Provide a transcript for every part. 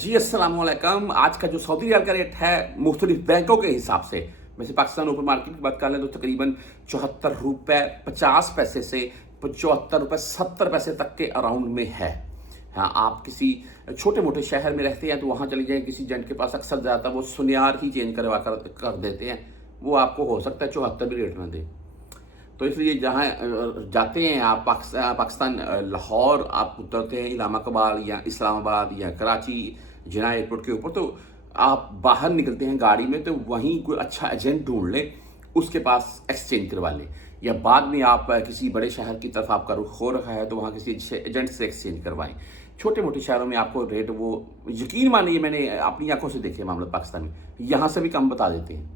जी अस्सलाम वालेकुम। आज का जो सऊदी रियाल का रेट है मुख्तलिफ बैंकों के हिसाब से, वैसे पाकिस्तान ओपन मार्केट की बात कर लें तो तकरीबन 74 रुपये 50 पैसे से 74 रुपये 70 पैसे तक के अराउंड में है। हाँ, आप किसी छोटे मोटे शहर में रहते हैं तो वहाँ चले जाएं, किसी एजेंट के पास अक्सर ज़्यादा वो सुनियार ही चेंज करवा कर देते हैं, वो आपको हो सकता है 74 भी रेट में दे। तो इसलिए जहाँ जाते हैं आप पाकिस्तान लाहौर आप उतरते हैं इलामा कबाल या इस्लामाबाद या कराची जिना एयरपोर्ट के ऊपर, तो आप बाहर निकलते हैं गाड़ी में तो वहीं कोई अच्छा एजेंट ढूंढ लें, उसके पास एक्सचेंज करवा लें, या बाद में आप किसी बड़े शहर की तरफ आपका रुख हो रखा है तो वहाँ किसी एजेंट से एक्सचेंज करवाएं। छोटे मोटे शहरों में आपको रेट वो यकीन मानिए मैंने अपनी आंखों से देखे मामला पाकिस्तान में, यहाँ से भी कम बता देते हैं,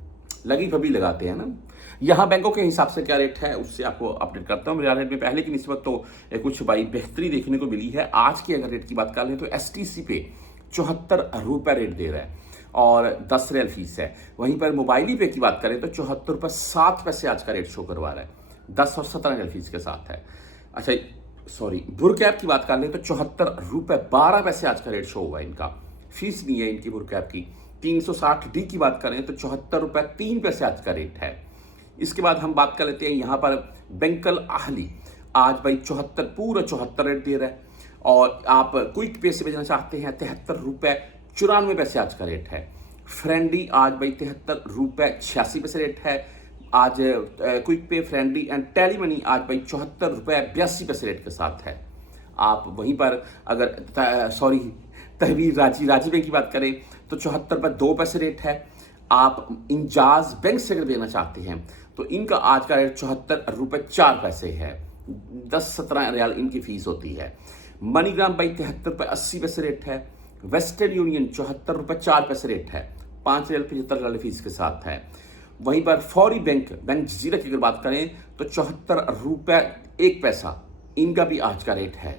लगी फबी लगाते हैं ना। यहाँ बैंकों के हिसाब से क्या रेट है उससे आपको अपडेट करता हूँ। रियाल रेट में पहले की निस्बत तो कुछ भाई बेहतरी देखने को मिली है। आज की अगर रेट की बात कर लें तो STC पे 74 रुपये रेट दे रहा है और 10 रियाल फीस है। वहीं पर मोबाइली पे की बात करें तो 74 रुपये 7 पैसे आज का रेट शो करवा रहा है, 10 और 17 रियाल फीस के साथ है। अच्छा सॉरी, बुर कैप की बात कर लें तो 74 रुपये 12 पैसे आज का रेट शो हुआ है इनका, फीस नहीं है इनकी बुर कैप की। 360D की बात करें तो 74 रुपये 3 पैसे आज का रेट है। इसके बाद हम बात कर लेते हैं यहाँ पर बैंकल आहली, आज भाई 74 पूरा 74 रेट दे रहा है। और आप क्विक पे से भेजना चाहते हैं 73 रुपये 94 पैसे आज का रेट है। फ्रेंडी आज भाई 73 रुपये 86 पैसे रेट है आज। क्विक पे, फ्रेंडी एंड टेली मनी आज भाई 74 रुपये 82 पैसे रेट के साथ है। आप वहीं पर अगर सॉरी तहवीर राजी बैंक की बात करें तो 74 रुपये 2 पैसे रेट है। आप इंजाज बैंक से अगर देना चाहते हैं तो इनका आज का रेट 74 रुपये 4 पैसे है, 10-17 रियाल इनकी फीस होती है। मनीग्राम भाई 73 रुपये 80 पैसे रेट है। वेस्टर्न यूनियन 74 रुपये 4 पैसे रेट है, 5 रियाल 75 रियाल फीस के साथ है। वहीं पर फौरी बैंक जजीरा की अगर बात करें तो 74 रुपये 1 पैसा इनका भी आज का रेट है।